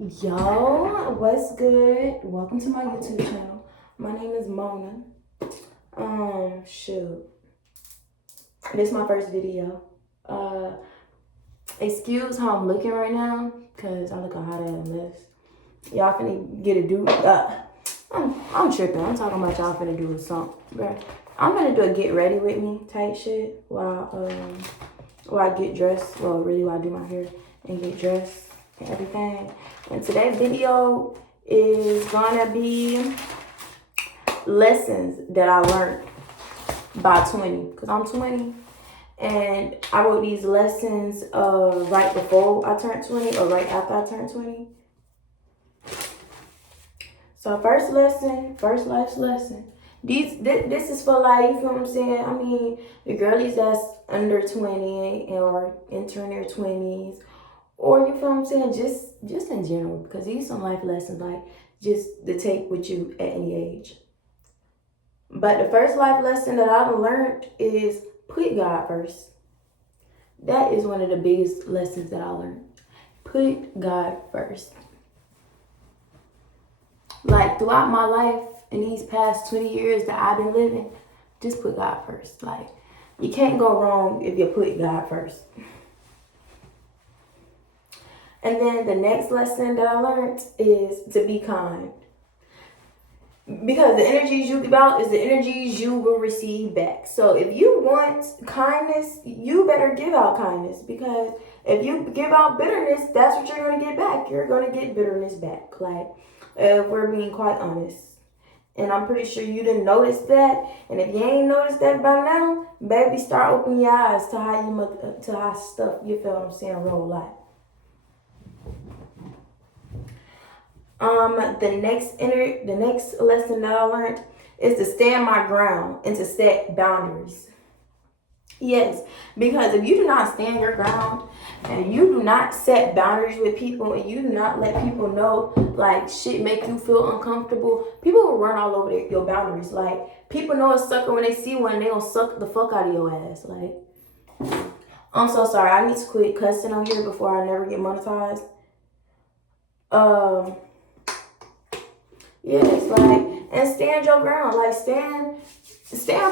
Yo, what's good? Welcome to my YouTube channel. My name is Mona. Shoot. This is my first video. Excuse how I'm looking right now, cause I look a hot ass mess. Y'all finna get a do. I'm tripping. I'm talking about y'all finna do something, bruh. I'm gonna do a get ready with me type shit while I get dressed. Well, really while I do my hair and get dressed and everything. And today's video is gonna be lessons that I learned by 20, because I'm 20. And I wrote these lessons right before I turned 20 or right after I turned 20. So first life lesson. This is for like, you feel what I'm saying? I mean, the girlies that's under 20 or entering their 20s, or you feel what I'm saying, just in general, because these some life lessons, like just to take with you at any age. But the first life lesson that I've learned is put God first. That is one of the biggest lessons that I learned. Put God first. Like throughout my life in these past 20 years that I've been living, just put God first. Like you can't go wrong if you put God first. And then the next lesson that I learned is to be kind. Because the energies you give out is the energies you will receive back. So if you want kindness, you better give out kindness. Because if you give out bitterness, that's what you're going to get back. You're going to get bitterness back. Like, if we're being quite honest. And I'm pretty sure you didn't notice that. And if you ain't noticed that by now, baby, start opening your eyes to how stuff, you feel what I'm saying, roll life. The next lesson that I learned is to stand my ground and to set boundaries. Yes, because if you do not stand your ground and you do not set boundaries with people and you do not let people know, like, shit make you feel uncomfortable, people will run all over your boundaries. Like, people know a sucker when they see one, they gonna suck the fuck out of your ass. Like, I'm so sorry. I need to quit cussing on here before I never get monetized. Yes, like, and stand your ground. Like, stand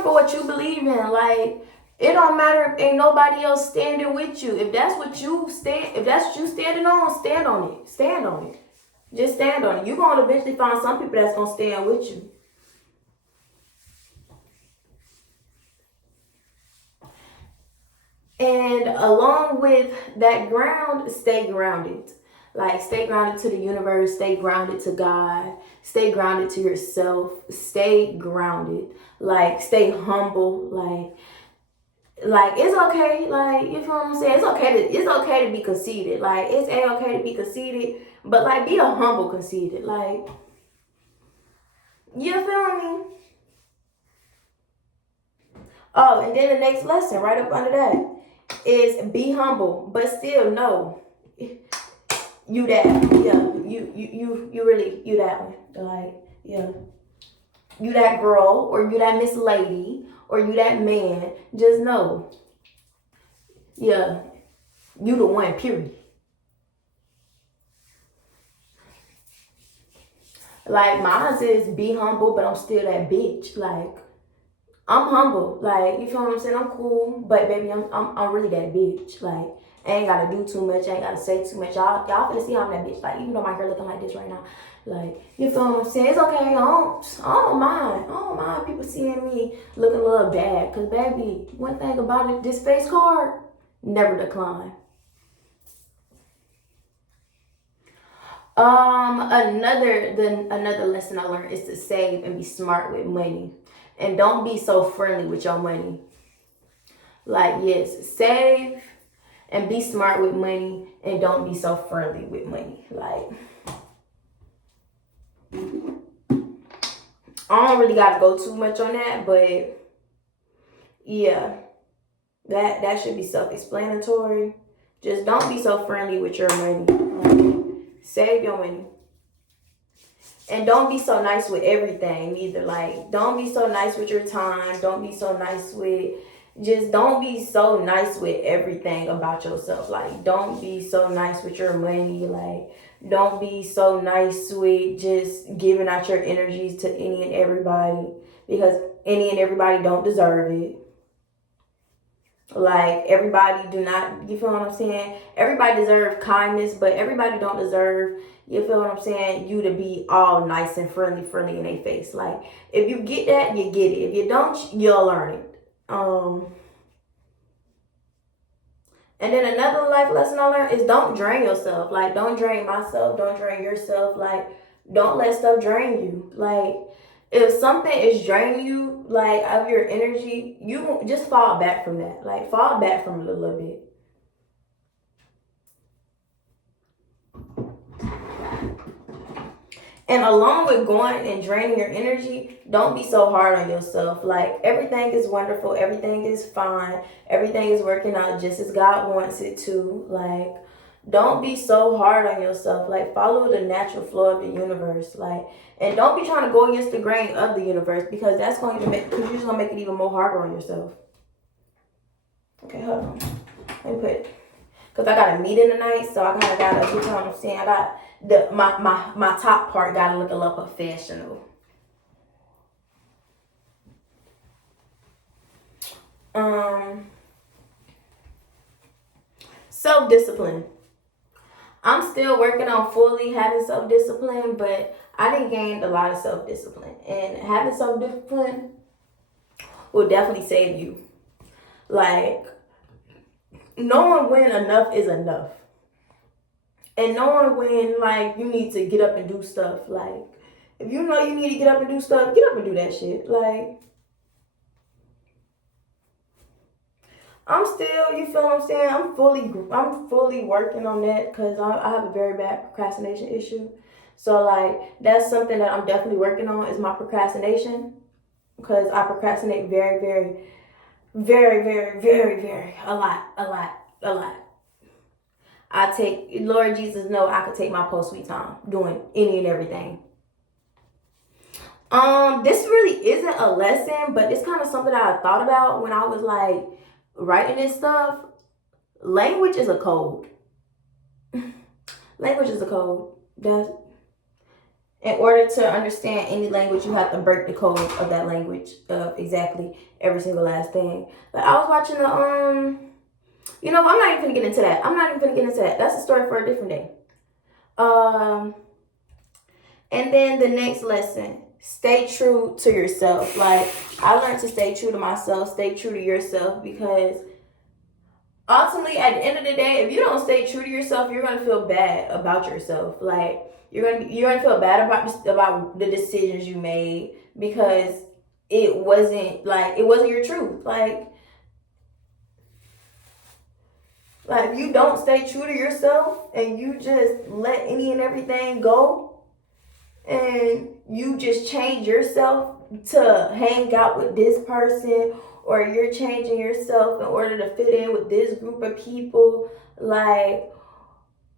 for what you believe in. Like, it don't matter if ain't nobody else standing with you. If that's what you standing on, stand on it. Stand on it. Just stand on it. You're gonna eventually find some people that's gonna stand with you. And along with that ground, stay grounded. Like, stay grounded to the universe, stay grounded to God, stay grounded to yourself, stay grounded. Like, stay humble. Like it's okay. Like, you feel what I'm saying? It's okay to be conceited. Like, it's okay to be conceited, but like, be a humble conceited. Like, you feel me? Oh, and then the next lesson right up under that is be humble, but still know you that. Yeah, you really, you that one. Like, yeah, you that girl, or you that Miss Lady, or you that man. Just know, yeah, you the one, period. Like, mine says be humble, but I'm still that bitch. Like, I'm humble. Like, you feel what I'm saying? I'm cool, but baby, I'm really that bitch. Like, I ain't gotta do too much. I ain't gotta say too much. Y'all finna see how I'm that bitch. Like, even though my hair looking like this right now, like, you feel what I'm saying? It's okay. I don't mind. I don't mind people seeing me looking a little bad. Cause baby, one thing about it, this face card never decline. Another lesson I learned is to save and be smart with money. And don't be so friendly with your money. Like, yes, save and be smart with money, and don't be so friendly with money. Like, I don't really gotta go too much on that, but yeah, that should be self-explanatory. Just don't be so friendly with your money. Like, save your money. And don't be so nice with everything either. Like, don't be so nice with your time. Don't be so nice with just don't be so nice with everything about yourself. Like, don't be so nice with your money. Like, don't be so nice with just giving out your energies to any and everybody, because any and everybody don't deserve it. Like, everybody do not, you feel what I'm saying? Everybody deserve kindness, but everybody don't deserve, you feel what I'm saying, you to be all nice and friendly in their face. Like, if you get that, you get it. If you don't, you'll learn it. And then another life lesson I learned is don't drain yourself. Like, don't drain myself, don't drain yourself. Like, don't let stuff drain you. Like, if something is draining you, like, of your energy, you just fall back from that. Like, fall back from it a little bit. And along with going and draining your energy, don't be so hard on yourself. Like, everything is wonderful, everything is fine, everything is working out just as God wants it to. Like, don't be so hard on yourself. Like, follow the natural flow of the universe. Like, and don't be trying to go against the grain of the universe, because that's going to make, because you're just going to make it even more harder on yourself. Okay, hold on. Let me put it. Because I got a meeting tonight, so I kind of got to, you know what I'm saying? I got my top part got to look a little professional. Self-discipline. I'm still working on fully having self-discipline, but I didn't gain a lot of self-discipline. And having self-discipline will definitely save you. Like, knowing when enough is enough. And knowing when, like, you need to get up and do stuff. Like, if you know you need to get up and do stuff, get up and do that shit. Like, I'm still, you feel what I'm saying? I'm fully working on that, because I have a very bad procrastination issue. So, like, that's something that I'm definitely working on, is my procrastination. Because I procrastinate very, very, very, very, very, very, a lot. I take, Lord Jesus, know I could take my post-sweet time doing any and everything. This really isn't a lesson, but it's kind of something that I thought about when I was, like, writing this stuff. Language is a code. Language is a code. That's, in order to understand any language, you have to break the code of that language, of exactly every single last thing. Like, I was watching the you know, I'm not even gonna get into that. That's a story for a different day. And then the next lesson, stay true to yourself. Like, I learned to stay true to myself, stay true to yourself, because ultimately, at the end of the day, if you don't stay true to yourself, you're gonna feel bad about yourself. Like, you're gonna feel bad about the decisions you made, because it wasn't your truth. Like, if you don't stay true to yourself and you just let any and everything go, and you just change yourself to hang out with this person, or you're changing yourself in order to fit in with this group of people, like,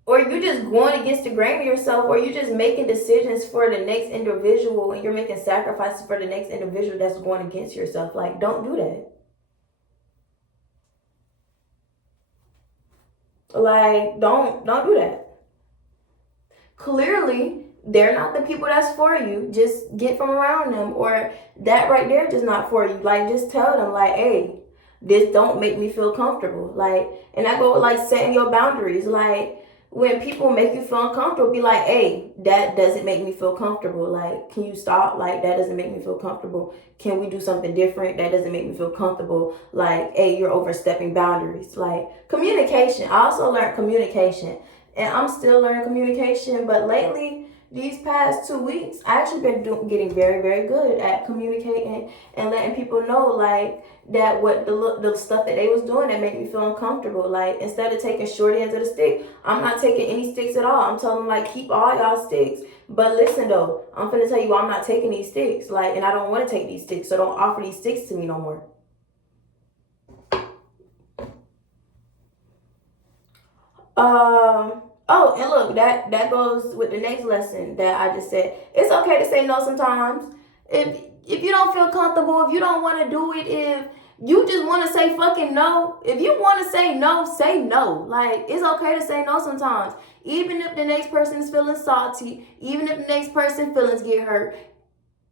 or you're just going against the grain of yourself, or you're just making decisions for the next individual, and you're making sacrifices for the next individual that's going against yourself. Like, don't do that. Like, don't do that. Clearly, they're not the people that's for you. Just get from around them, or that right there just not for you. Like, just tell them, like, hey, this don't make me feel comfortable. Like, and I go with, like, setting your boundaries. Like, when people make you feel uncomfortable, be like, hey, that doesn't make me feel comfortable. Like, can you stop? Like, that doesn't make me feel comfortable. Can we do something different? That doesn't make me feel comfortable. Like, hey, you're overstepping boundaries. Like, communication. I also learned communication. And I'm still learning communication. But lately, these past 2 weeks, I actually been getting very, very good at communicating and letting people know, like, that what the stuff that they was doing that made me feel uncomfortable. Like, instead of taking short ends of the stick, I'm not taking any sticks at all. I'm telling them, like, keep all y'all sticks. But listen, though, I'm finna tell you I'm not taking these sticks. Like, and I don't want to take these sticks, so don't offer these sticks to me no more. Oh, and look, that goes with the next lesson that I just said. It's okay to say no sometimes. If you don't feel comfortable, if you don't want to do it, if you just want to say fucking no. If you want to say no, say no. Like, it's okay to say no sometimes. Even if the next person is feeling salty, even if the next person's feelings get hurt,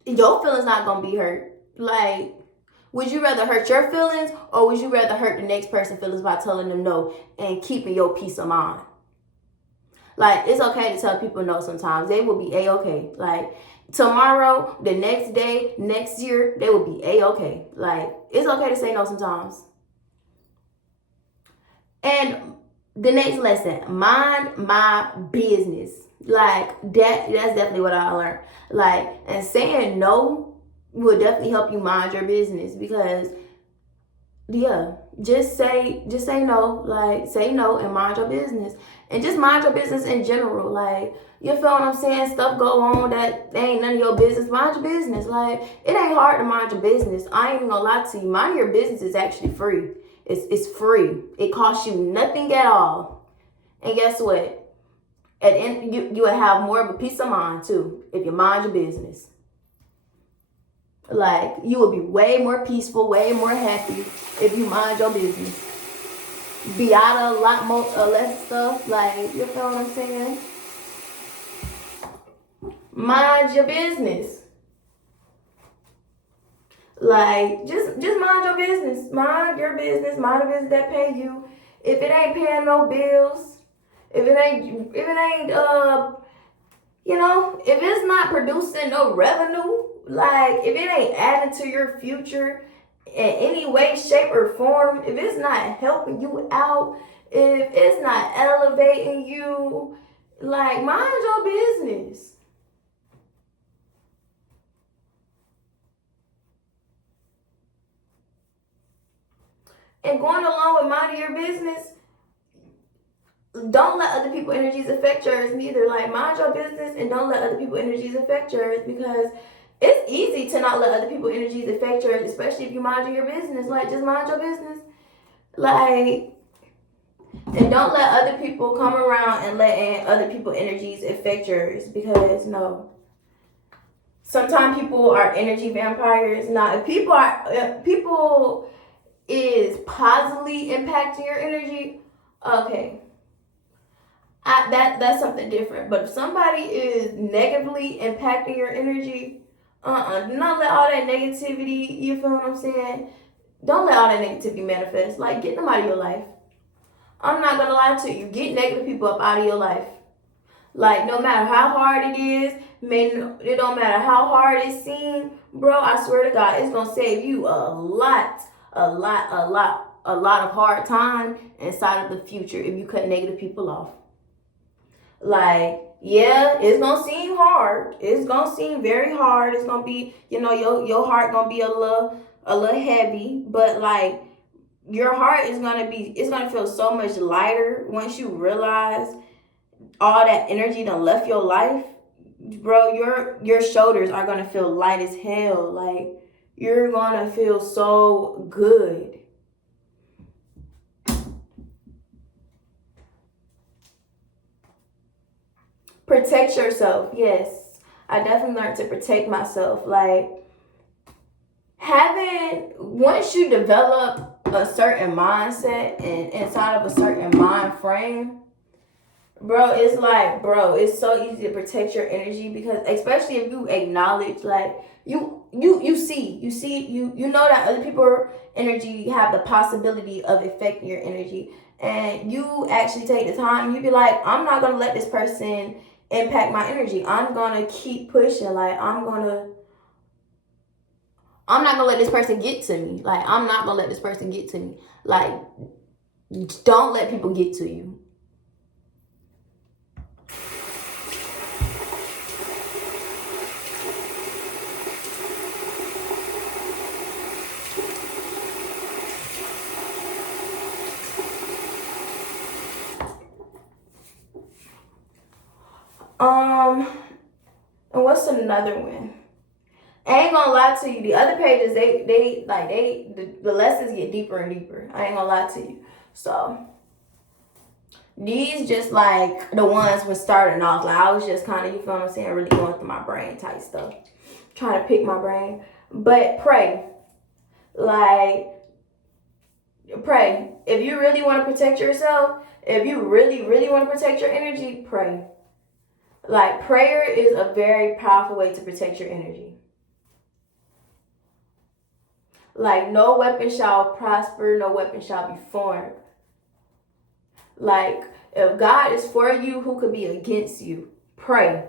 your feelings not going to be hurt. Like, would you rather hurt your feelings, or would you rather hurt the next person's feelings by telling them no and keeping your peace of mind? Like, it's okay to tell people no sometimes. They will be A-okay. Like, tomorrow, the next day, next year, they will be A-okay. Like, it's okay to say no sometimes. And the next lesson, mind my business. Like, that's definitely what I learned. Like, and saying no will definitely help you mind your business, because yeah, just say no. Like, say no and mind your business. And just mind your business in general. Like, you feel what I'm saying? Stuff go on that ain't none of your business. Mind your business. Like, it ain't hard to mind your business. I ain't even gonna lie to you. Mind your business is actually free. It's free. It costs you nothing at all. And guess what? At the end, you will have more of a peace of mind too if you mind your business. Like, you will be way more peaceful, way more happy if you mind your business. Be out of a lot more less stuff. Like, you feel what I'm saying? Mind your business. Like, just mind your business. Mind your business. Mind the business that pay you. If it ain't paying no bills, if it ain't if it's not producing no revenue, like, if it ain't adding to your future in any way, shape, or form, if it's not helping you out, if it's not elevating you, like, mind your business. And going along with minding your business, don't let other people's energies affect yours neither. Like, mind your business and don't let other people's energies affect yours, because it's easy to not let other people's energies affect yours, especially if you mind your business. Like, just mind your business. Like, and don't let other people come around and letting other people's energies affect yours, because no. Sometimes people are energy vampires. Now, if people is positively impacting your energy, okay, that's something different. But if somebody is negatively impacting your energy, do not let all that negativity, you feel what I'm saying? Don't let all that negativity manifest. Like, get them out of your life. I'm not gonna lie to you. Get negative people up out of your life. Like, no matter how hard it is, it don't matter how hard it seems, bro, I swear to God, it's gonna save you a lot of hard time inside of the future if you cut negative people off. Like, yeah, it's gonna seem hard. It's gonna seem very hard. It's gonna be, your heart gonna be a little heavy, but like, your heart is gonna feel so much lighter once you realize all that energy that left your life. Bro, your shoulders are gonna feel light as hell. Like, you're gonna feel so good. Protect yourself. Yes, I definitely learned to protect myself. Like, once you develop a certain mindset and inside of a certain mind frame, it's so easy to protect your energy, because especially if you acknowledge, like, you know that other people's energy have the possibility of affecting your energy, and you actually take the time, you be like, I'm not gonna let this person impact my energy. I'm gonna keep pushing. Like, I'm not gonna let this person get to me. Like, I'm not gonna let this person get to me. Like, don't let people get to you. And what's another one? I ain't gonna lie to you. The other pages, the lessons get deeper and deeper. I ain't gonna lie to you. So these just like the ones when starting off. Like, I was just kind of, you feel what I'm saying, really going through my brain type stuff, trying to pick my brain. But pray, like, Pray. If you really want to protect yourself, if you really, really want to protect your energy, pray. Like, prayer is a very powerful way to protect your energy. Like, no weapon shall prosper, no weapon shall be formed. Like, if God is for you, who could be against you? Pray.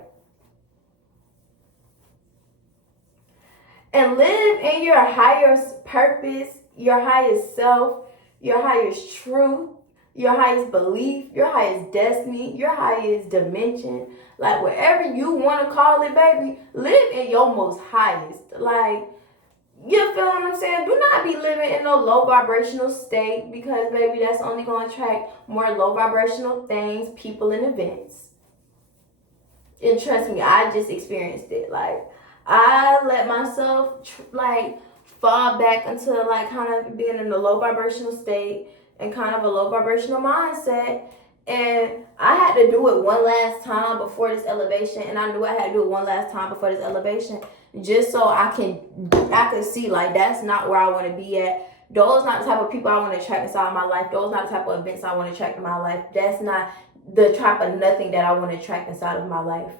And live in your highest purpose, your highest self, your highest truth, your highest belief, your highest destiny, your highest dimension. Like, whatever you want to call it, baby, live in your most highest. Like, you feel what I'm saying? Do not be living in no low vibrational state, because, baby, that's only going to attract more low vibrational things, people, and events. And trust me, I just experienced it. Like, I let myself fall back into like kind of being in a low vibrational state and kind of a low vibrational mindset. And I had to do it one last time before this elevation, and I knew I had to do it one last time before this elevation, just so I can see, like, that's not where I want to be at. Those not the type of people I want to attract inside my life. Those not the type of events I want to attract in my life. That's not the type of nothing that I want to attract inside of my life.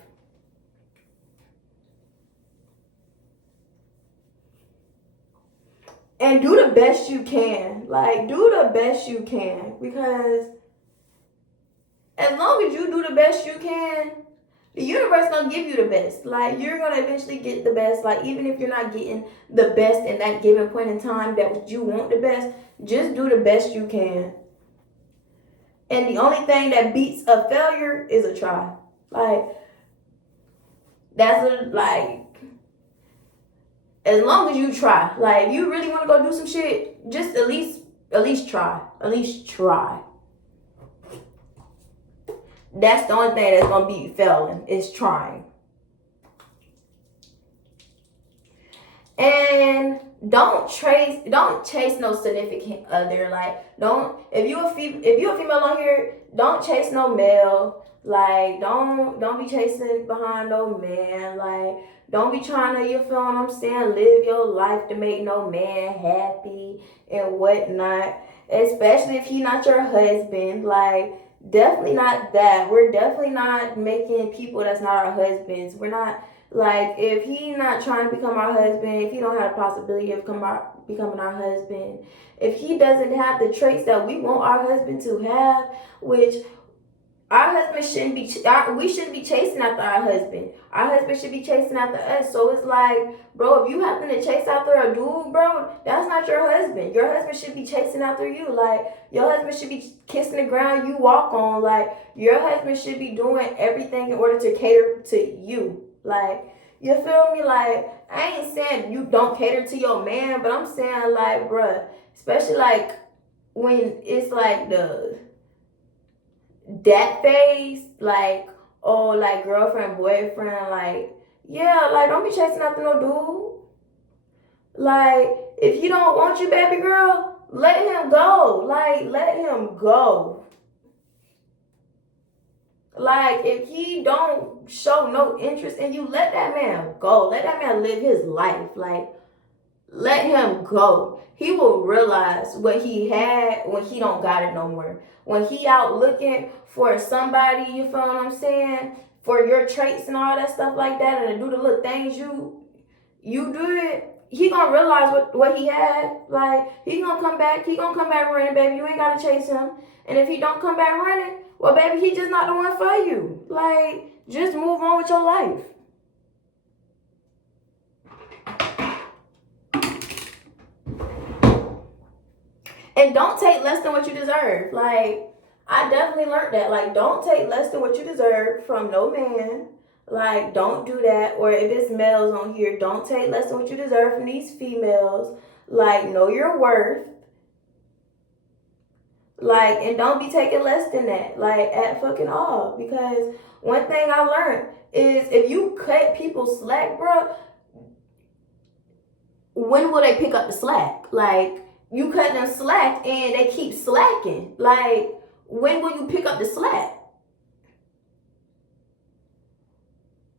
And do the best you can. Like, do the best you can. Because as long as you do the best you can, the universe gonna give you the best. Like, you're gonna eventually get the best. Like, even if you're not getting the best in that given point in time that you want the best, just do the best you can. And the only thing that beats a failure is a try. Like, as long as you try. Like, if you really want to go do some shit, just at least try. At least try. That's the only thing that's gonna be failing, is trying. And don't chase no significant other. Like, don't, if you a female on here, don't chase no male. Like, don't be chasing behind no man. Like, don't be trying to, you feel what I'm saying, live your life to make no man happy and whatnot. Especially if he not your husband. Like, definitely not that. We're definitely not making people that's not our husbands. We're not, like, if he not trying to become our husband, if he don't have a possibility of becoming our husband, if he doesn't have the traits that we want our husband to have, which our husband shouldn't be, we shouldn't be chasing after our husband. Our husband should be chasing after us. So it's like, bro, if you happen to chase after a dude, bro, that's not your husband. Your husband should be chasing after you. Like, your husband should be kissing the ground you walk on. Like, your husband should be doing everything in order to cater to you. Like, you feel me? Like, I ain't saying you don't cater to your man, but I'm saying, like, bruh, especially like when it's like that phase, like, oh, like, girlfriend, boyfriend, like, yeah, like, don't be chasing after no dude. Like, if he don't want you, baby girl, let him go. Like, let him go. Like, if he don't show no interest in you, let that man go. Let that man live his life. Like, let him go. He will realize what he had when he don't got it no more. When he out looking for somebody, you feel what I'm saying, for your traits and all that stuff like that, and to do the little things you do it, he gonna realize what he had. Like, he gonna come back running, baby. You ain't gotta chase him. And if he don't come back running, well, baby, he just not the one for you. Like, just move on with your life. And don't take less than what you deserve. Like, I definitely learned that. Like, don't take less than what you deserve from no man. Like, don't do that. Or if it's males on here, don't take less than what you deserve from these females. Like, know your worth. Like, and don't be taking less than that. Like, at fucking all. Because one thing I learned is, if you cut people slack, bro, when will they pick up the slack? Like, you cut them slack and they keep slacking. Like, when will you pick up the slack?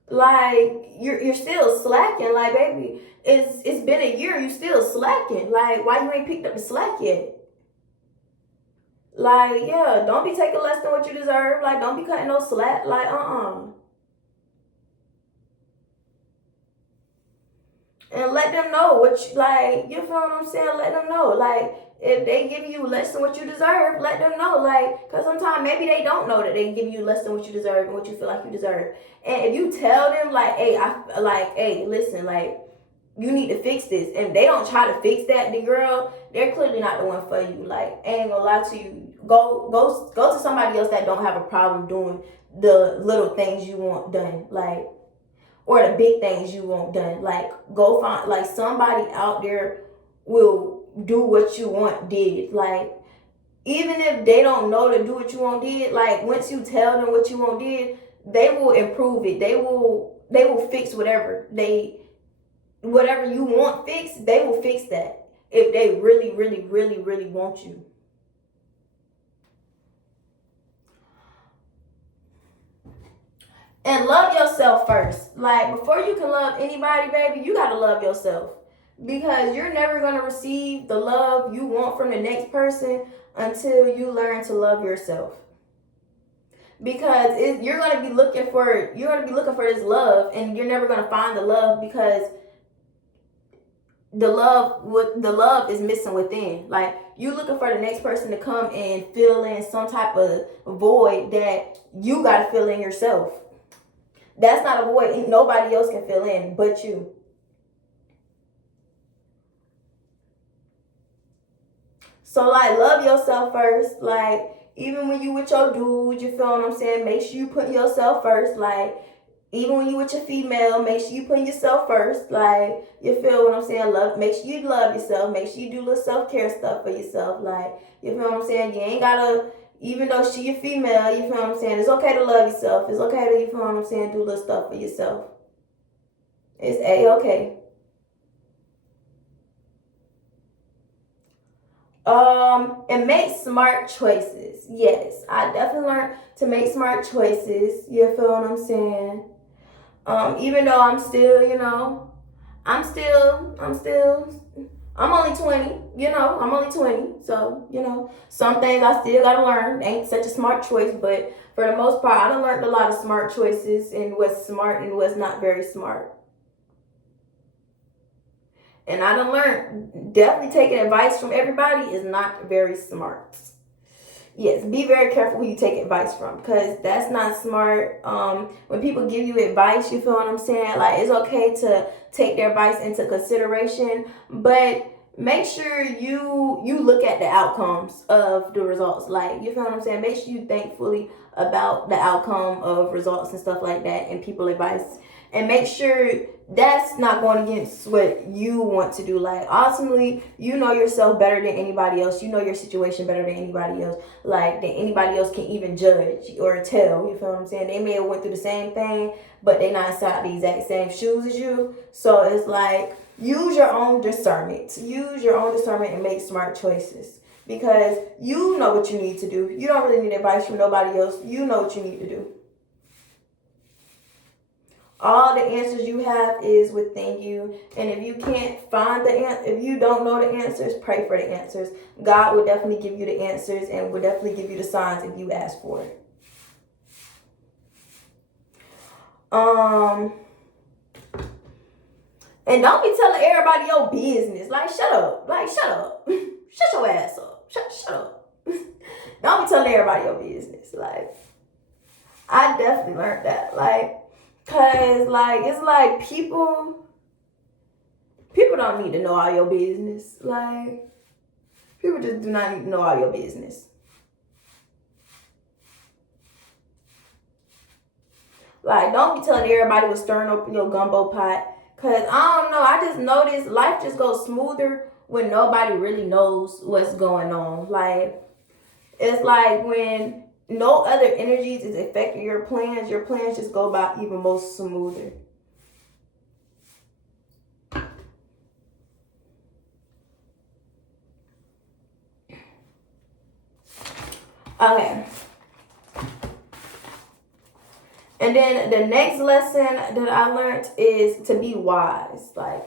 Like, you're still slacking. Like, baby, it's been a year, you still slacking. Like, why you ain't picked up the slack yet? Like, yeah, don't be taking less than what you deserve. Like, don't be cutting no slack. Like, and let them know what you like. You feel what I'm saying? Let them know, like, if they give you less than what you deserve, let them know, like, because sometimes maybe they don't know that they give you less than what you deserve and what you feel like you deserve. And if you tell them, like, hey, listen, like, you need to fix this, and they don't try to fix that, then girl, they're clearly not the one for you. Like, I ain't gonna lie to you. Go to somebody else that don't have a problem doing the little things you want done. Like, or the big things you want done. Like, go find, like, somebody out there will do what you want did. Like, even if they don't know to do what you want did, like, once you tell them what you want did, they will improve it. They will fix whatever you want fixed. They will fix that if they really, really, really, really want you. And love yourself first. Like, before you can love anybody, baby, you gotta love yourself. Because you're never gonna receive the love you want from the next person until you learn to love yourself. Because you're gonna be looking for this love, and you're never gonna find the love because the love is missing within. Like, you looking for the next person to come and fill in some type of void that you gotta fill in yourself. That's not a void nobody else can fill in but you. So, like, love yourself first. Like, even when you with your dude, you feel what I'm saying? Make sure you put yourself first. Like, even when you with your female, make sure you put yourself first. Like, you feel what I'm saying? Make sure you love yourself. Make sure you do little self-care stuff for yourself. Like, you feel what I'm saying? You ain't gotta, even though she a female, you feel what I'm saying? It's okay to love yourself. It's okay to, you feel what I'm saying, do little stuff for yourself. It's A-okay. And make smart choices. Yes, I definitely learned to make smart choices. You feel what I'm saying? Even though I'm only 20, I'm only 20. So, some things I still gotta learn. Ain't such a smart choice, but for the most part, I done learned a lot of smart choices and what's smart and what's not very smart. And I done learned definitely taking advice from everybody is not very smart. Yes, be very careful who you take advice from, because that's not smart. When people give you advice, you feel what I'm saying? Like, it's okay to take their advice into consideration, but make sure you look at the outcomes of the results. Like, you feel what I'm saying? Make sure you think fully about the outcome of results and stuff like that and people advice, and make sure that's not going against what you want to do. Like, ultimately, you know yourself better than anybody else. You know your situation better than anybody else. Like, than anybody else can even judge or tell. You feel what I'm saying? They may have went through the same thing, but they not inside the exact same shoes as you. So it's like, use your own discernment. Use your own discernment and make smart choices. Because you know what you need to do. You don't really need advice from nobody else. You know what you need to do. All the answers you have is within you. And if you can't find if you don't know the answers, pray for the answers. God will definitely give you the answers and will definitely give you the signs if you ask for it. And don't be telling everybody your business. Like, shut up. Like, shut up. Shut your ass up. Shut up. Don't be telling everybody your business. Like, I definitely learned that. Like, cause, like, it's like people don't need to know all your business. Like, people just do not need to know all your business. Like, don't be telling everybody what's stirring up in your gumbo pot. Cause I don't know, I just noticed life just goes smoother when nobody really knows what's going on. Like, it's like when no other energies is affecting your plans just go by even more smoother. Okay. And then the next lesson that I learned is to be wise. Like,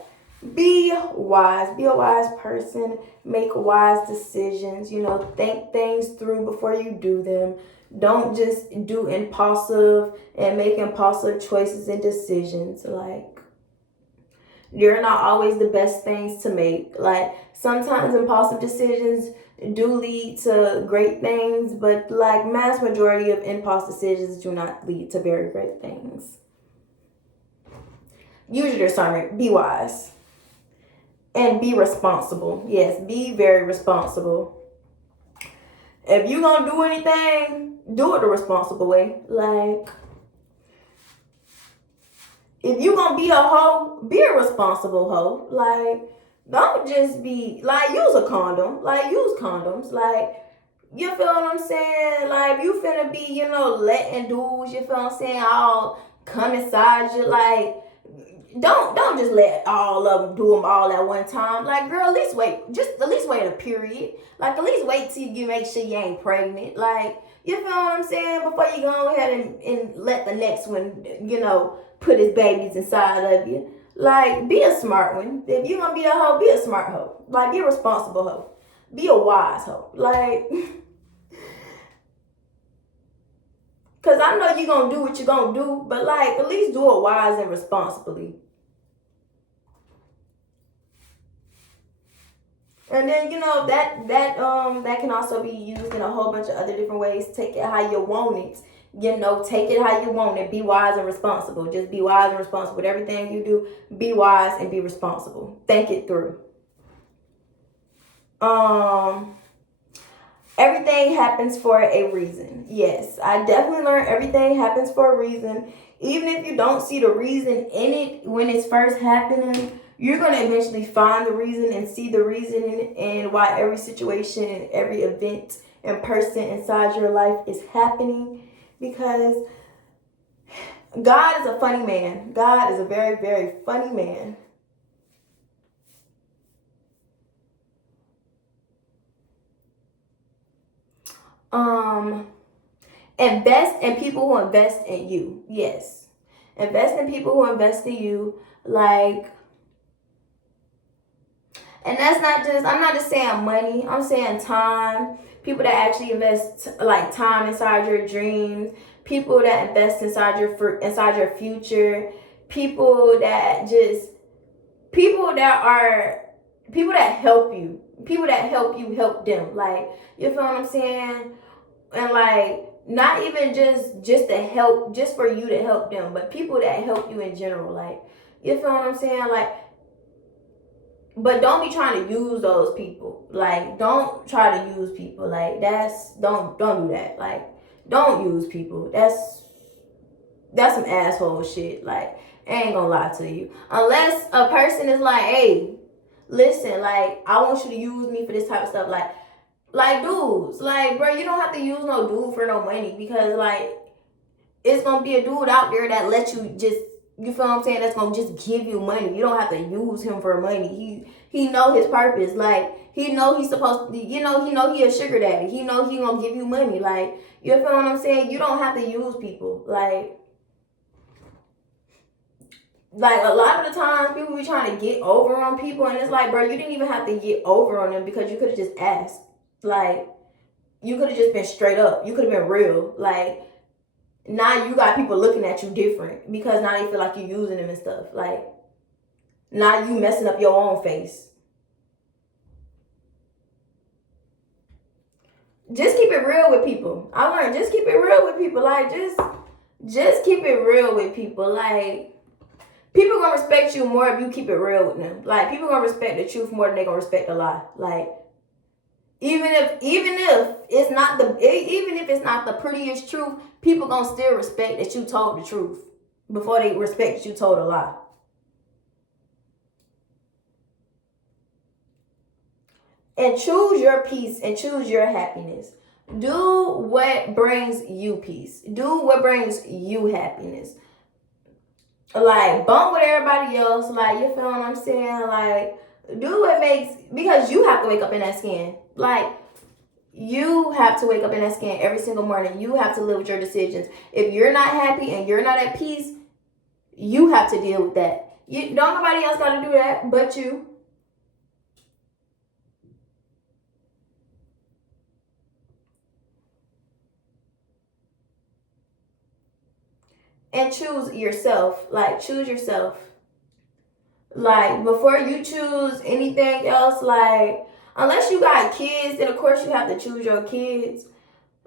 Be wise. Be a wise person. Make wise decisions. Think things through before you do them. Don't just do impulsive and make impulsive choices and decisions. Like, they're not always the best things to make. Like, sometimes impulsive decisions do lead to great things, but like mass majority of impulse decisions do not lead to very great things. Use your discernment. Be wise. And be responsible. Yes, be very responsible. If you gonna do anything, do it the responsible way. Like, if you gonna be a hoe, be a responsible hoe. Like, don't just be, like, use a condom. Like, use condoms. Like, you feel what I'm saying? Like, if you finna be, letting dudes, you feel what I'm saying, all come inside you, like, don't just let all of them do them all at one time. Like, girl, at least wait a period. Like, at least wait till you make sure you ain't pregnant. Like, you feel what I'm saying? Before you go ahead and let the next one, put his babies inside of you. Like, be a smart one. If you gonna be a hoe, be a smart hoe. Like, be a responsible hoe. Be a wise hoe. Like, because I know you're going to do what you're going to do, but, like, at least do it wise and responsibly. And then, that can also be used in a whole bunch of other different ways. Take it how you want it. Take it how you want it. Be wise and responsible. Just be wise and responsible with everything you do. Be wise and be responsible. Think it through. Everything happens for a reason. Yes, I definitely learned everything happens for a reason. Even if you don't see the reason in it when it's first happening, you're going to eventually find the reason and see the reason and why every situation and every event and person inside your life is happening. Because God is a funny man. God is a very, very funny man. Invest in people who invest in you. Yes. Invest in people who invest in you. Like, and that's not just, I'm not just saying money. I'm saying time. People that actually invest, like, time inside your dreams. People that invest inside your future. People that help you. People that help you help them. Like, you feel what I'm saying? And, like, not even just to help, just for you to help them, but people that help you in general. Like, you feel what I'm saying? Like, but don't be trying to use those people. Like, don't try to use people. Like, don't do that. Like, don't use people. That's some asshole shit. Like, I ain't gonna lie to you. Unless a person is like, hey, listen, like, I want you to use me for this type of stuff. Like, dudes, like, bro, you don't have to use no dude for no money, because, like, it's gonna be a dude out there that lets you just, you feel what I'm saying, that's gonna just give you money. You don't have to use him for money. He know his purpose. Like, he know he's supposed to, he know he a sugar daddy. He know he gonna give you money. Like, you feel what I'm saying? You don't have to use people. Like, a lot of the times people be trying to get over on people, and it's like, bro, you didn't even have to get over on them, because you could have just asked. Like, you could have just been straight up. You could have been real. Like, now you got people looking at you different, because now they feel like you're using them and stuff. Like, now you messing up your own face. Just keep it real with people. I learned, just keep it real with people. Like, just keep it real with people. Like, people gonna respect you more if you keep it real with them. Like, people gonna respect the truth more than they gonna respect the lie. Like, even if it's not the prettiest truth, people gonna still respect that you told the truth before they respect that you told a lie. And choose your peace and choose your happiness. Do what brings you peace. Do what brings you happiness. Like, bump with everybody else. Like, you feel what I'm saying? Like, do what makes, because you have to wake up in that skin. Like, you have to wake up in that skin every single morning. You have to live with your decisions. If you're not happy and you're not at peace, you have to deal with that. Don't nobody else got to do that but you. And choose yourself. Like, choose yourself. Like, before you choose anything else, like, unless you got kids, then of course you have to choose your kids.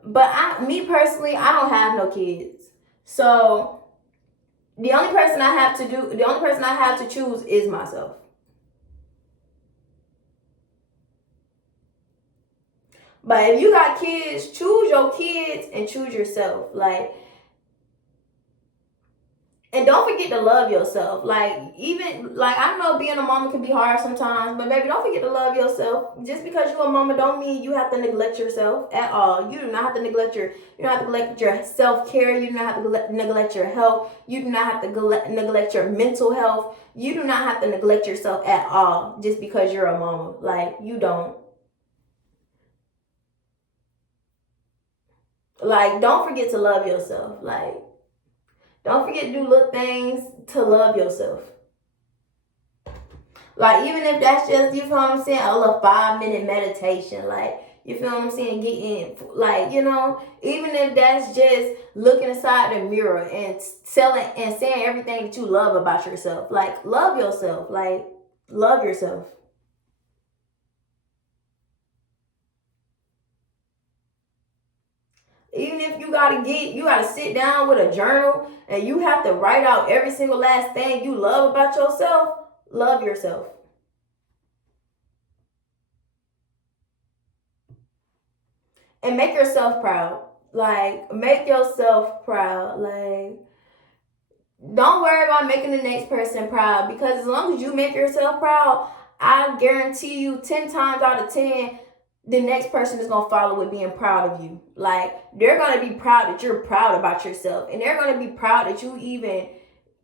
But me personally, I don't have no kids. So the only person I have to choose is myself. But if you got kids, choose your kids and choose yourself. Like, and don't forget to love yourself. Like, even, like, I know being a mama can be hard sometimes, but baby, don't forget to love yourself. Just because you're a mama don't mean you have to neglect yourself at all. You do not have to neglect you don't have to neglect your self-care. You do not have to neglect your health. You do not have to neglect your mental health. You do not have to neglect yourself at all just because you're a mama. Like, you don't. Like, don't forget to love yourself. Like, don't forget to do little things to love yourself. Like, even if that's just, you feel what I'm saying, a little 5-minute meditation. Like, you feel what I'm saying, getting, like, even if that's just looking inside the mirror and saying everything that you love about yourself. Like, love yourself. Like, love yourself. Even if you gotta sit down with a journal and you have to write out every single last thing you love about yourself, love yourself. And make yourself proud. Like, make yourself proud. Like, don't worry about making the next person proud, because as long as you make yourself proud, I guarantee you 10 times out of 10, the next person is going to follow with being proud of you. Like, they're going to be proud that you're proud about yourself. And they're going to be proud that you even,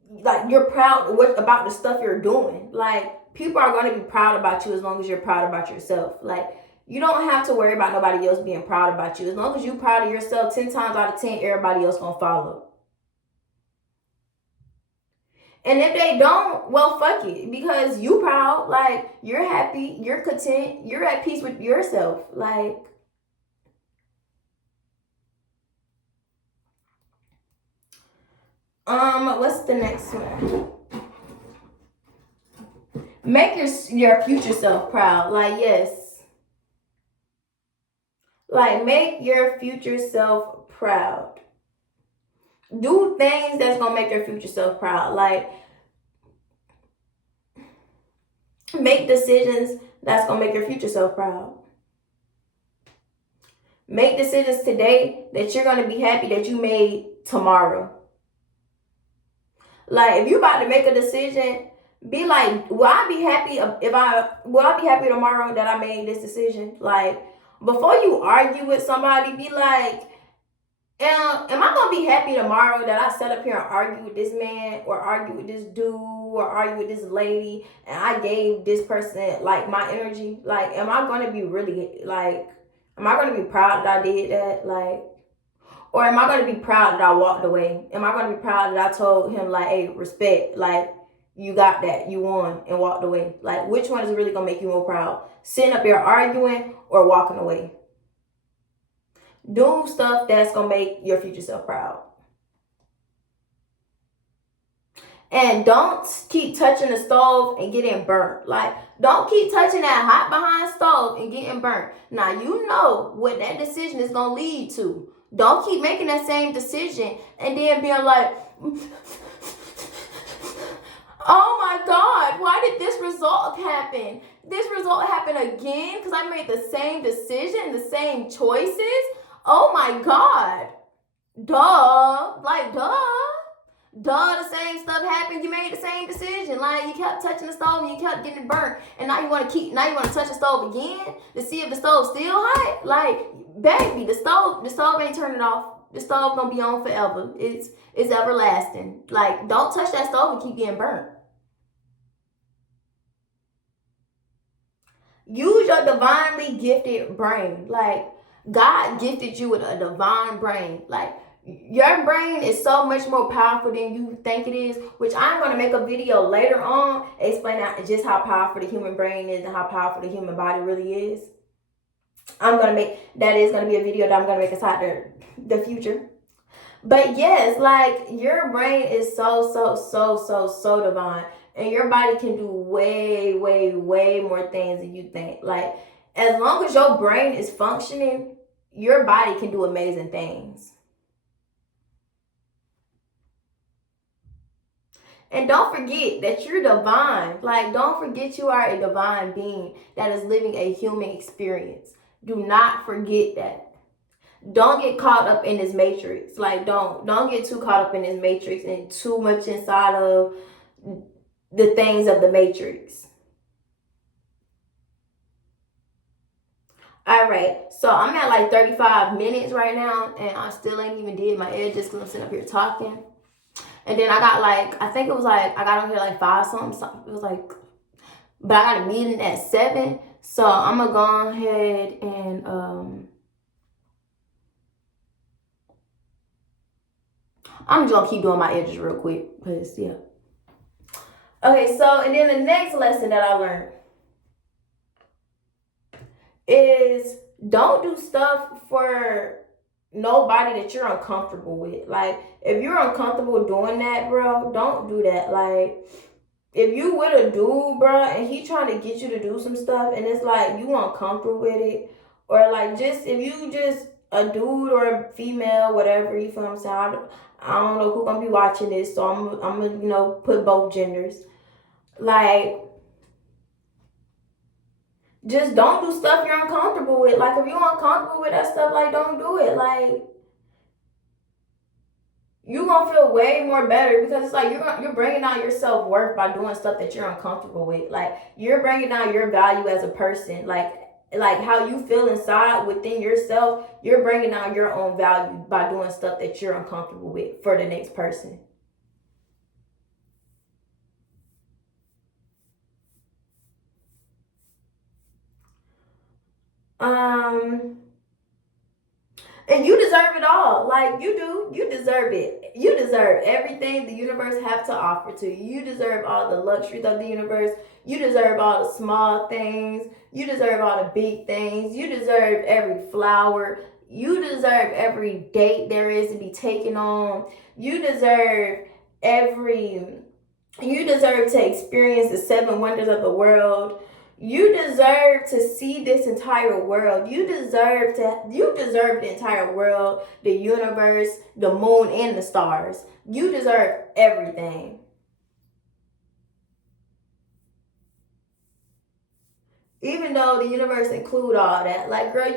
like, you're proud about the stuff you're doing. Like, people are going to be proud about you as long as you're proud about yourself. Like, you don't have to worry about nobody else being proud about you. As long as you're proud of yourself, 10 times out of 10, everybody else going to follow. And if they don't, well, fuck it. Because you proud, like, you're happy, you're content, you're at peace with yourself. Like, what's the next one? Make your future self proud. Like, yes. Like, make your future self proud. Do things that's gonna make your future self proud. Like, make decisions that's gonna make your future self proud. Make decisions today that you're gonna be happy that you made tomorrow. Like, if you about to make a decision, be like, will I be happy tomorrow that I made this decision? Like, before you argue with somebody, be like, am I gonna be happy tomorrow that I sat up here and argue with this man, or argue with this dude, or argue with this lady, and I gave this person, like, my energy? Like, am I gonna be really, like, am I gonna be proud that I did that? Like, or am I going to be proud that I walked away? Am I going to be proud that I told him, like, hey, respect, like, you got that, you won, and walked away? Like, which one is really going to make you more proud? Sitting up here arguing or walking away? Do stuff that's going to make your future self proud. And don't keep touching the stove and getting burnt. Like, don't keep touching that hot behind stove and getting burnt. Now, you know what that decision is going to lead to. Don't keep making that same decision and then being like, oh my God, why did this result happen? This result happened again because I made the same decision, the same choices. Oh my God. Duh. Like, duh. The same stuff happened. You made the same decision. Like, you kept touching the stove and you kept getting burnt, and now you want to touch the stove again to see if the stove's still hot. Like, baby, the stove ain't turning off. The stove gonna be on forever. It's everlasting. Like, don't touch that stove and keep getting burnt. Use your divinely gifted brain. Like, God gifted you with a divine brain. Like, Your brain is so much more powerful than you think it is, which I'm going to make a video later on explaining just how powerful the human brain is and how powerful the human body really is. That is going to be a video that I'm going to make inside the future. But yes, like, your brain is so divine. And your body can do way, way, way more things than you think. Like, as long as your brain is functioning, your body can do amazing things. And don't forget that you're divine. Like, don't forget you are a divine being that is living a human experience. Do not forget that. Don't get caught up in this matrix. Like, don't get too caught up in this matrix and too much inside of the things of the matrix. All right, so I'm at like 35 minutes right now, and I still ain't even did my edges because I'm sitting up here talking. And then I got like, I think it was like, I got on here like 5 something. It was like, but I got a meeting at 7. So I'm going to go ahead and, I'm just going to keep doing my edges real quick. Because, yeah. Okay, so, and then the next lesson that I learned is don't do stuff for nobody that you're uncomfortable with. Like, if you're uncomfortable doing that, bro, don't do that. Like, if you with a dude, bro, and he trying to get you to do some stuff, and it's like you uncomfortable with it, or like, just if you just a dude or a female, whatever, you feel what I'm saying? I don't know who gonna be watching this, so I'm gonna put both genders. Like, just don't do stuff you're uncomfortable with. Like, if you're uncomfortable with that stuff, like, don't do it. Like, you're gonna feel way more better because it's like you're bringing down your self-worth by doing stuff that you're uncomfortable with. Like, you're bringing down your value as a person. Like how you feel inside within yourself, you're bringing down your own value by doing stuff that you're uncomfortable with for the next person. And you deserve it all. Like, you do. You deserve it. You deserve everything the universe have to offer to you. You deserve all the luxuries of the universe. You deserve all the small things. You deserve all the big things. You deserve every flower. You deserve every date there is to be taken on. You deserve to experience the 7 wonders of the world. You deserve to see this entire world. You deserve the entire world, the universe, the moon, and the stars. You deserve everything. Even though the universe include all that. Like, girl,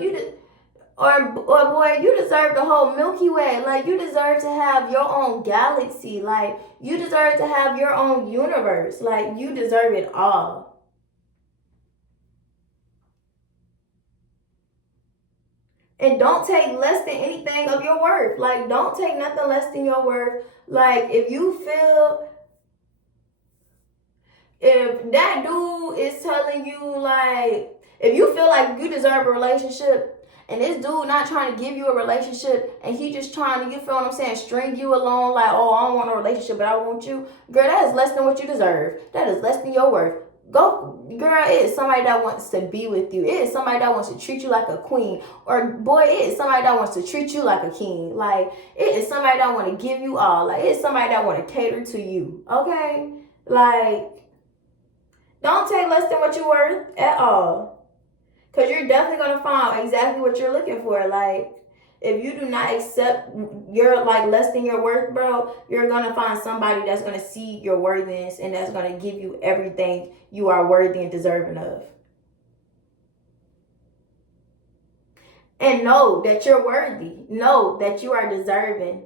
or boy, you deserve the whole Milky Way. Like, you deserve to have your own galaxy. Like, you deserve to have your own universe. Like, you deserve it all. And don't take less than anything of your worth. Like, don't take nothing less than your worth. Like, if that dude is telling you, like, if you feel like you deserve a relationship, and this dude not trying to give you a relationship, and he just trying to, you feel what I'm saying, string you along, like, oh, I don't want a relationship, but I want you. Girl, that is less than what you deserve. That is less than your worth. Go, girl, it is somebody that wants to be with you. It is somebody that wants to treat you like a queen. Or, boy, it is somebody that wants to treat you like a king. Like, it is somebody that want to give you all. Like, it is somebody that want to cater to you. Okay? Like, don't take less than what you're worth at all. Because you're definitely going to find exactly what you're looking for. Like, if you do not accept your, like, less than your worth, bro, you're going to find somebody that's going to see your worthiness and that's going to give you everything you are worthy and deserving of. And know that you're worthy. Know that you are deserving.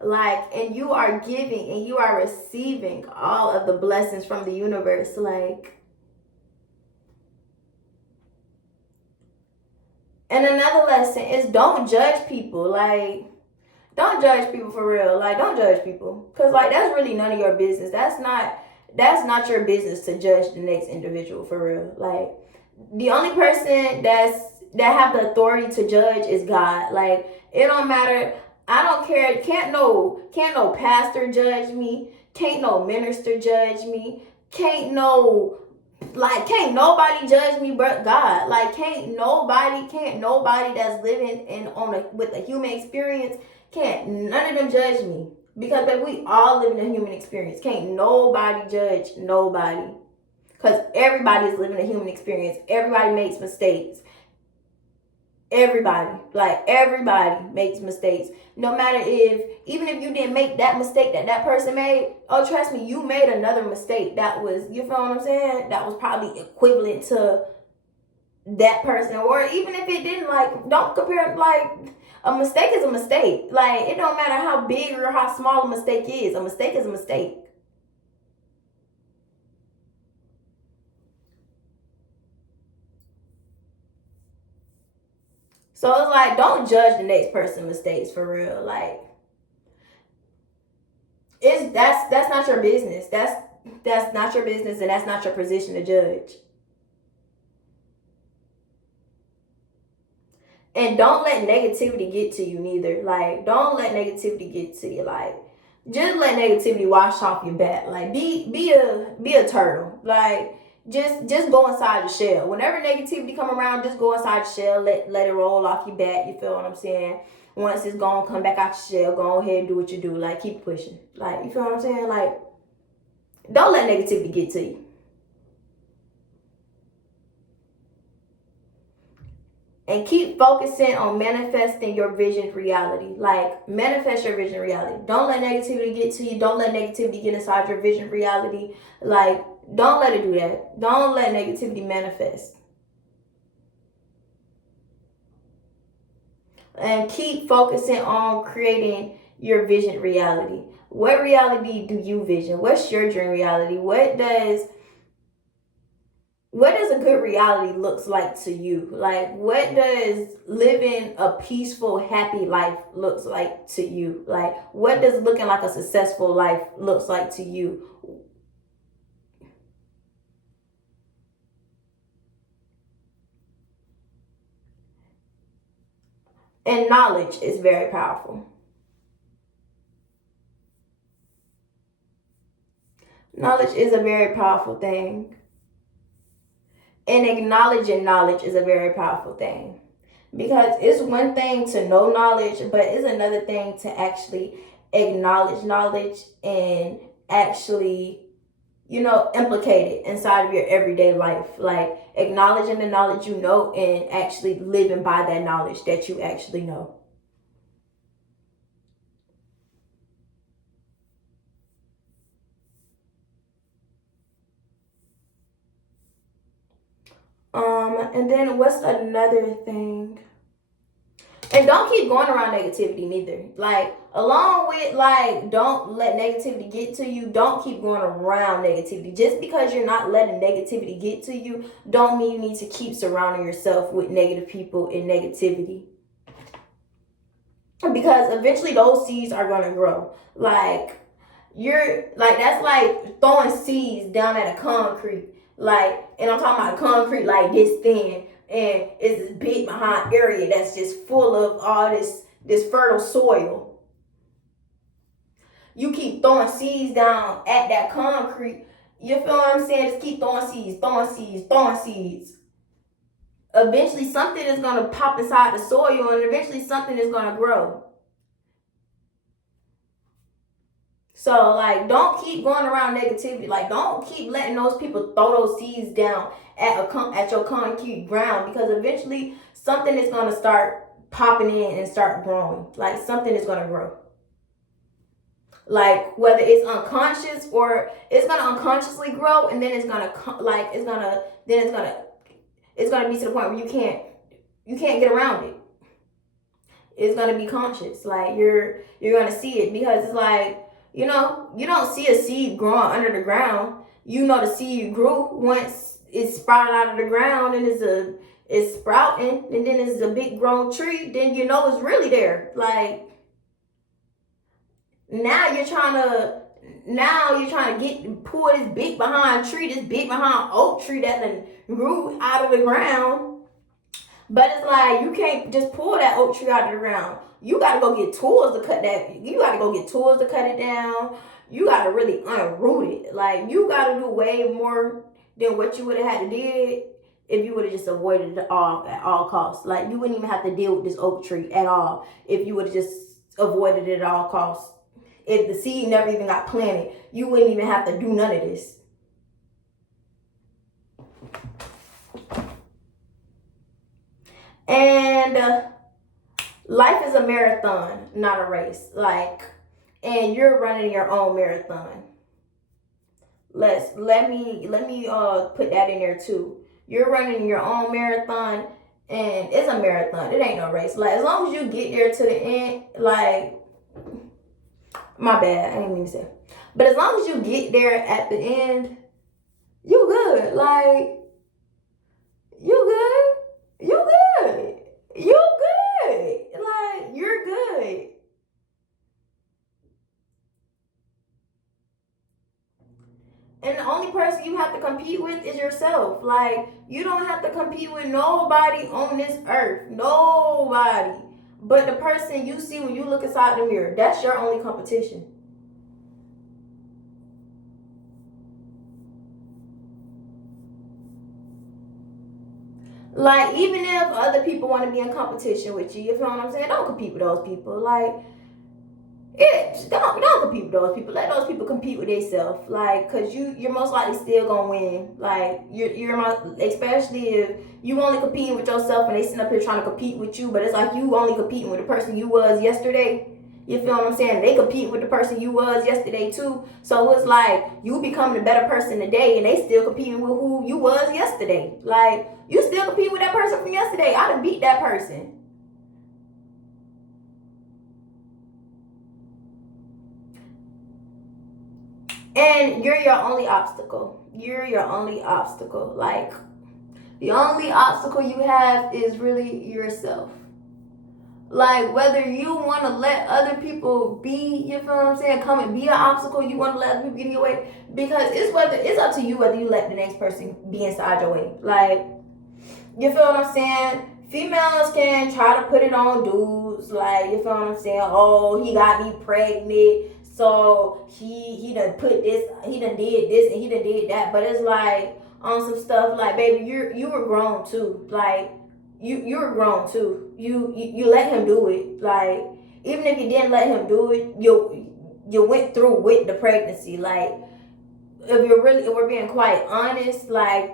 Like, and you are giving and you are receiving all of the blessings from the universe. Like, and another lesson is don't judge people. Like, don't judge people for real. Like, don't judge people. Because, like, that's really none of your business. That's not your business to judge the next individual for real. Like, the only person that have the authority to judge is God. Like, It don't matter. I don't care. Can't no pastor judge me. Can't no minister judge me. Can't nobody judge me but God. Like can't nobody that's living with a human experience, can't none of them judge me. Because baby, we all live in a human experience. Can't nobody judge nobody. Because everybody is living a human experience. Everybody makes mistakes. Everybody makes mistakes. No matter even if you didn't make that mistake that person made, oh, trust me, you made another mistake that was, you feel what I'm saying, that was probably equivalent to that person. Or even if it didn't, like, don't compare, like, a mistake is a mistake. Like, it don't matter how big or how small a mistake is a mistake. So it's like, don't judge the next person's mistakes for real. Like, that's not your business. That's not your business, and that's not your position to judge. And don't let negativity get to you neither. Like, don't let negativity get to you. Like, just let negativity wash off your back. Like, be a turtle. Like, just go inside the shell. Whenever negativity come around, just go inside the shell. Let it roll off your back. You feel what I'm saying? Once it's gone, come back out your shell. Go ahead and do what you do. Like, keep pushing. Like, you feel what I'm saying? Like, don't let negativity get to you. And keep focusing on manifesting your vision reality. Like, manifest your vision reality. Don't let negativity get to you. Don't let negativity get inside your vision reality. Like, don't let it do that. Don't let negativity manifest. And keep focusing on creating your vision reality. What reality do you vision? What's your dream reality? What does a good reality looks like to you? Like, what does living a peaceful, happy life looks like to you? Like, what does looking like a successful life looks like to you? And knowledge is very powerful. Knowledge is a very powerful thing. And acknowledging knowledge is a very powerful thing. Because it's one thing to know knowledge, but it's another thing to actually acknowledge knowledge and actually, implicate it inside of your everyday life. Like, acknowledging the knowledge you know and actually living by that knowledge that you actually know. And then what's another thing? And don't keep going around negativity neither. Like, along with, like, don't let negativity get to you. Don't keep going around negativity. Just because you're not letting negativity get to you, don't mean you need to keep surrounding yourself with negative people and negativity. Because eventually those seeds are going to grow. Like, that's like throwing seeds down at a concrete. Like, and I'm talking about concrete like this thin, and it's this big behind area that's just full of all this fertile soil. You keep throwing seeds down at that concrete. You feel what I'm saying? Just keep throwing seeds. Eventually something is gonna pop inside the soil, and eventually something is gonna grow. So, like, don't keep going around negativity. Like, don't keep letting those people throw those seeds down at your concrete ground, because eventually something is going to start popping in and start growing. Like, something is going to grow. Like, whether it's unconscious or it's going to unconsciously grow, and then it's going to, like, it's going to be to the point where you can't get around it. It's going to be conscious. Like, you're going to see it, because it's like, you don't see a seed growing under the ground. You know the seed grew once it's sprouted out of the ground and it's sprouting, and then it's a big grown tree. Then you know it's really there. Like, now you're trying to pull this big behind tree, this big behind oak tree that then grew out of the ground. But it's like you can't just pull that oak tree out of the ground. You gotta go get tools to cut that. You gotta go get tools to cut it down. You gotta really unroot it. Like you gotta do way more than what you would have had to did if you would have just avoided it all at all costs. Like you wouldn't even have to deal with this oak tree at all if you would have just avoided it at all costs. If the seed never even got planted, you wouldn't even have to do none of this. And life is a marathon, not a race. Like, and you're running your own marathon. Let me put that in there too. You're running your own marathon, and it's a marathon. It ain't no race. Like as long as you get there to the end, like my bad, I didn't mean to say. But as long as you get there at the end, you good. Like you good. You good. You good. Like you're good. And the only person you have to compete with is yourself. Like, you don't have to compete with nobody on this earth. Nobody. But the person you see when you look inside the mirror, that's your only competition. Like, even if other people want to be in competition with you, you feel what I'm saying? Don't compete with those people. Like, don't compete with those people. Let those people compete with themselves. Like, cause you're most likely still gonna win. Like especially if you only competing with yourself and they sitting up here trying to compete with you, but it's like you only competing with the person you was yesterday. You feel what I'm saying? They compete with the person you was yesterday too. So it's like you becoming a better person today, and they still competing with who you was yesterday. Like you still compete with that person from yesterday. I done beat that person. And you're your only obstacle. You're your only obstacle. Like, the only obstacle you have is really yourself. Like, whether you want to let other people be, you feel what I'm saying, come and be an obstacle, you want to let other people get in your way, because it's up to you whether you let the next person be inside your way. Like, you feel what I'm saying? Females can try to put it on dudes, like, you feel what I'm saying? Oh, he got me pregnant, so he done put this, he done did this, and he done did that. But it's like on some stuff like, baby, you were grown too. Like you were grown too. You let him do it. Like even if you didn't let him do it, you went through with the pregnancy. Like if we're being quite honest, like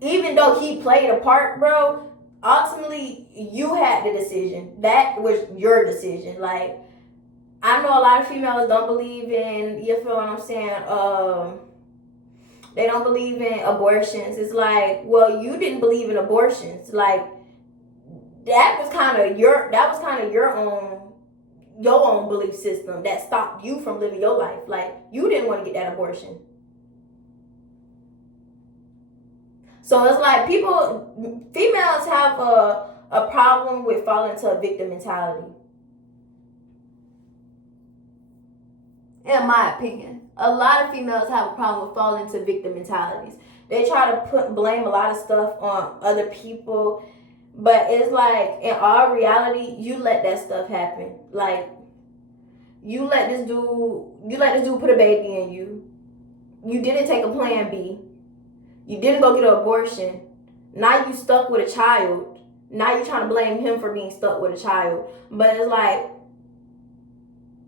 even though he played a part, bro, ultimately you had the decision. That was your decision. Like I know a lot of females don't believe in, you feel what I'm saying, they don't believe in abortions. It's like, well, you didn't believe in abortions. Like that was kind of your own belief system that stopped you from living your life. Like you didn't want to get that abortion. So it's like females have a problem with falling into a victim mentality. In my opinion, a lot of females have a problem with falling into victim mentalities. They try to blame a lot of stuff on other people, but it's like in all reality, you let that stuff happen. Like you let this dude put a baby in you. You didn't take a plan B. You didn't go get an abortion. Now you stuck with a child. Now you're trying to blame him for being stuck with a child. But it's like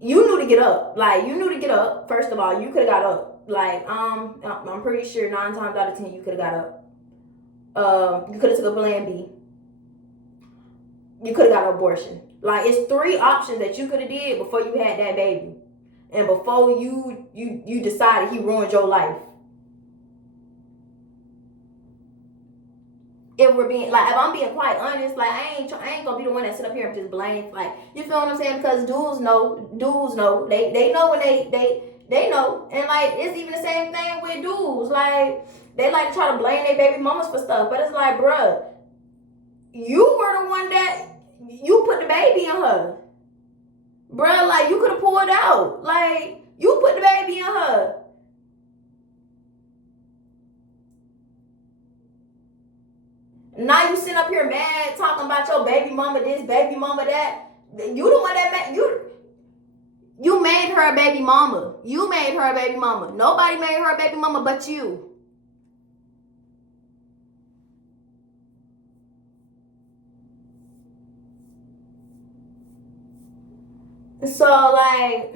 you knew to get up. Like you knew to get up. First of all, you could have got up. Like I'm pretty sure 9 times out of 10 you could have got up. You could have took a plan B. You could have got an abortion. Like it's 3 options that you could have did before you had that baby, and before you decided he ruined your life. If I'm being quite honest, like I ain't gonna be the one that sit up here and just blame. Like you feel what I'm saying? Because dudes know, they know when they know, and like it's even the same thing with dudes. Like they like to try to blame their baby mamas for stuff, but it's like, bruh, you were the one that you put the baby in her, bruh. Like you could have pulled out. Like you put the baby in her. Now you sitting up here mad talking about your baby mama this, baby mama that. You the one that made you made her a baby mama. You made her a baby mama. Nobody made her a baby mama but you. So like,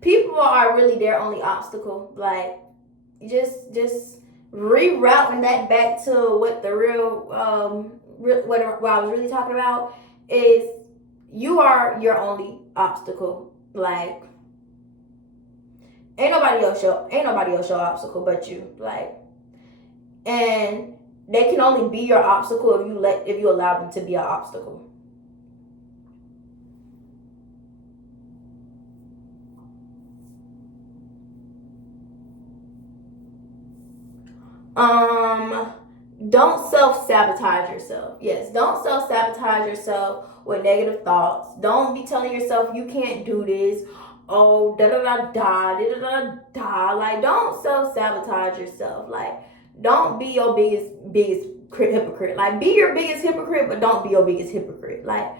people are really their only obstacle. Like, just rerouting that back to what the real what I was really talking about is, you are your only obstacle. Like, ain't nobody else your obstacle but you. Like, and they can only be your obstacle if you allow them to be an obstacle. Don't self-sabotage yourself. Yes, don't self-sabotage yourself with negative thoughts. Don't be telling yourself you can't do this. Oh, da da da da da da da. Like, don't self-sabotage yourself. Like, don't be your biggest hypocrite. Like, be your biggest hypocrite, but don't be your biggest hypocrite. Like,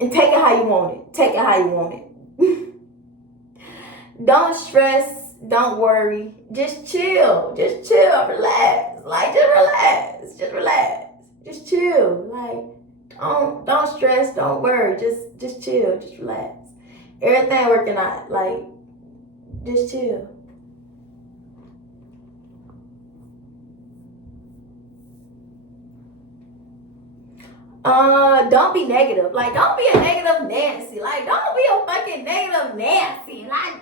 and take it how you want it. Take it how you want it. Don't stress, don't worry. Just chill. Just chill, relax. Like, just relax. Just relax. Just chill. Like, don't stress, don't worry. Just chill. Just relax. Everything working out. Like, just chill. Don't be negative. Like, don't be a negative Nancy. Like, don't be a fucking negative Nancy. Like,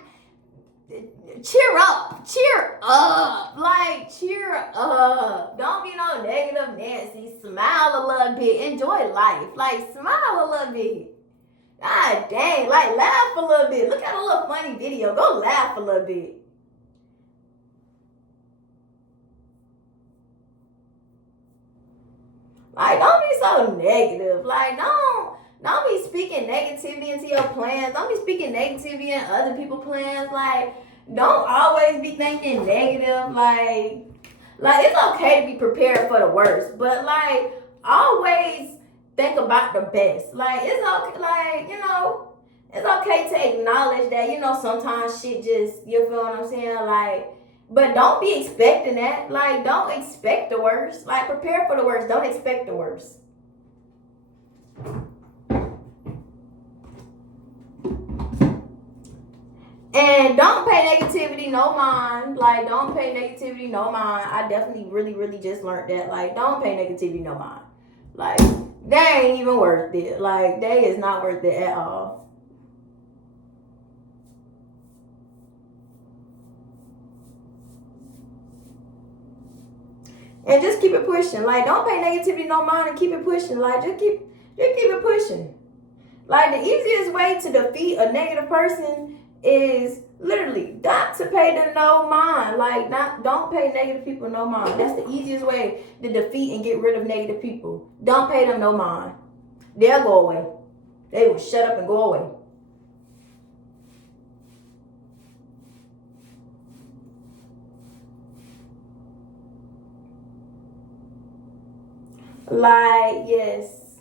cheer up. Cheer up. Like, cheer up. Don't be no negative Nancy. Smile a little bit. Enjoy life. Like, smile a little bit. God dang. Like, laugh a little bit. Look at a little funny video. Go laugh a little bit. Like, don't be so negative. Like, don't be speaking negativity into your plans. Don't be speaking negativity in other people's plans. Like, don't always be thinking negative. Like it's okay to be prepared for the worst, but like, always think about the best. Like, it's okay. Like, it's okay to acknowledge that sometimes shit just, you feel what I'm saying? Like, but don't be expecting that. Like, don't expect the worst. Like, prepare for the worst. Don't expect the worst. And don't pay negativity no mind. Like, don't pay negativity no mind. I definitely really, really just learned that. Like, don't pay negativity no mind. Like, they ain't even worth it. Like, they is not worth it at all. And just keep it pushing. Like, don't pay negativity no mind and keep it pushing. Like, just keep it pushing. Like, the easiest way to defeat a negative person is literally not to pay them no mind. Like, don't pay negative people no mind. That's the easiest way to defeat and get rid of negative people. Don't pay them no mind. They'll go away. They will shut up and go away. Like, yes.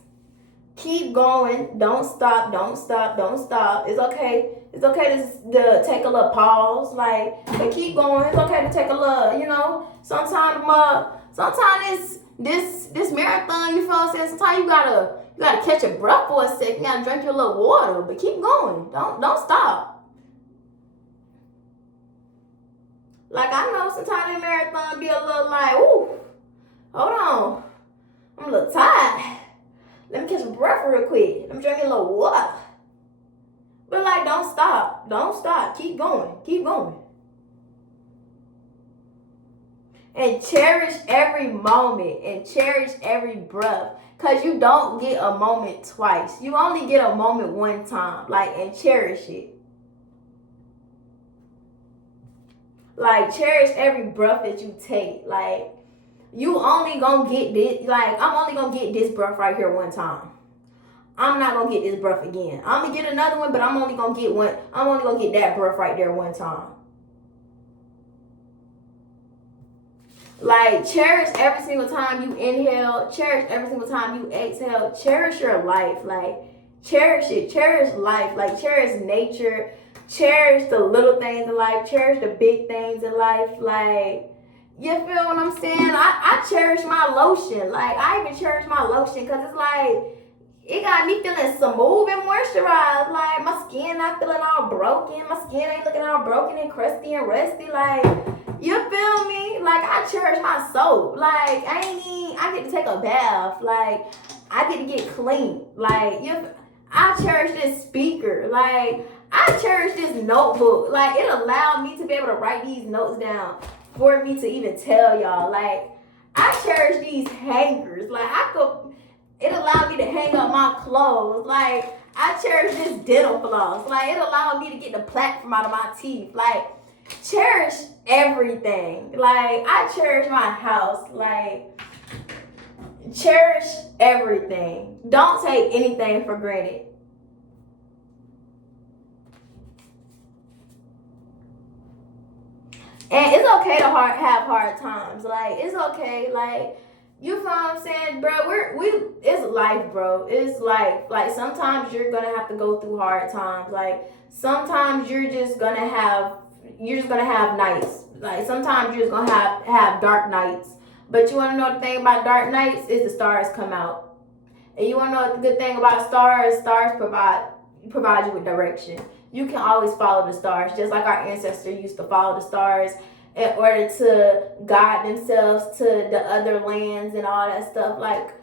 Keep going. Don't stop. Don't stop. Don't stop. It's okay. It's okay to take a little pause. Like, but keep going. It's okay to take a little, sometimes it's this marathon, you feel what I'm saying? Sometimes you gotta catch your breath for a second. You gotta drink your little water, but keep going. Don't stop. Like, I know sometimes in marathon be a little like, ooh, hold on. I'm a little tired. Let me catch a breath real quick. Let me drink a little water. But like, don't stop. Don't stop. Keep going. Keep going. And cherish every moment and cherish every breath. Because you don't get a moment twice. You only get a moment one time. Like, and cherish it. Like, cherish every breath that you take. Like, you only gonna get this. Like, I'm only gonna get this breath right here one time. I'm not gonna get this breath again. I'm gonna get another one, but I'm only gonna get one. I'm only gonna get that breath right there one time. Like, cherish every single time you inhale. Cherish every single time you exhale. Cherish your life. Like, cherish it. Cherish life. Like, cherish nature. Cherish the little things in life. Cherish the big things in life. Like, you feel what I'm saying? I cherish my lotion. Like, I even cherish my lotion because it's like, it got me feeling smooth and moisturized. Like, my skin not feeling all broken. My skin ain't looking all broken and crusty and rusty. Like, you feel me? Like, I cherish my soap. Like, I get to take a bath. Like, I get to get clean. Like, I cherish this speaker. Like, I cherish this notebook. Like, it allowed me to be able to write these notes down for me to even tell y'all. Like, I cherish these hangers. Like, it allowed me to hang up my clothes. Like, I cherish this dental floss. Like, it allowed me to get the plaque from out of my teeth. Like, cherish everything. Like, I cherish my house. Like, cherish everything. Don't take anything for granted. And it's okay to have hard times. Like, it's okay. Like, you feel what I'm saying, bro? It's life, bro. It's life. Like, sometimes you're gonna have to go through hard times. Like, sometimes you're just gonna have nights. Like, sometimes you're just gonna have dark nights. But you wanna know the thing about dark nights is the stars come out. And you wanna know the good thing about stars? Stars provide you with direction. You can always follow the stars, just like our ancestors used to follow the stars in order to guide themselves to the other lands and all that stuff. Like,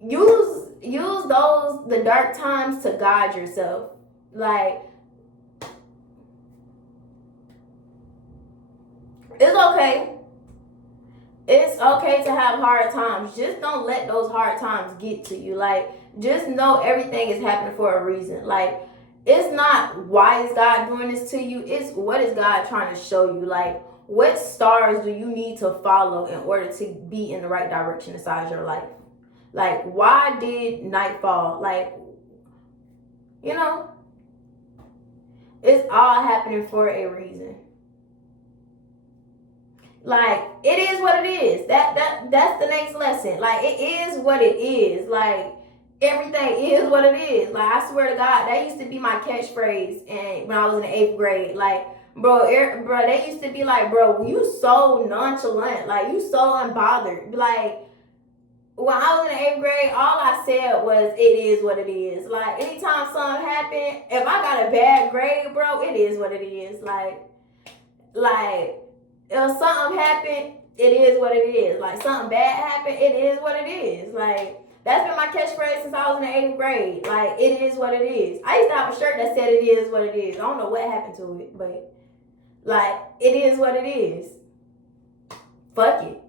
use the dark times to guide yourself. Like, it's okay. It's okay to have hard times. Just don't let those hard times get to you. Like, just know everything is happening for a reason. Like, it's not why is God doing this to you. It's what is God trying to show you. Like, what stars do you need to follow in order to be in the right direction inside your life? Like, why did night fall? Like, you know, it's all happening for a reason. Like, it is what it is. That's the next lesson. Like, it is what it is. Like, everything is what it is. Like, I swear to God, that used to be my catchphrase and when I was in the 8th grade. Like, bro, they used to be like, bro, you so nonchalant. Like, you so unbothered. Like, when I was in the 8th grade, all I said was, it is what it is. Like, anytime something happened, if I got a bad grade, bro, it is what it is. Like, if something happened, it is what it is. Like, something bad happened, it is what it is. Like, that's been my catchphrase since I was in the 8th grade. Like, it is what it is. I used to have a shirt that said it is what it is. I don't know what happened to it, but, like, it is what it is. Fuck it.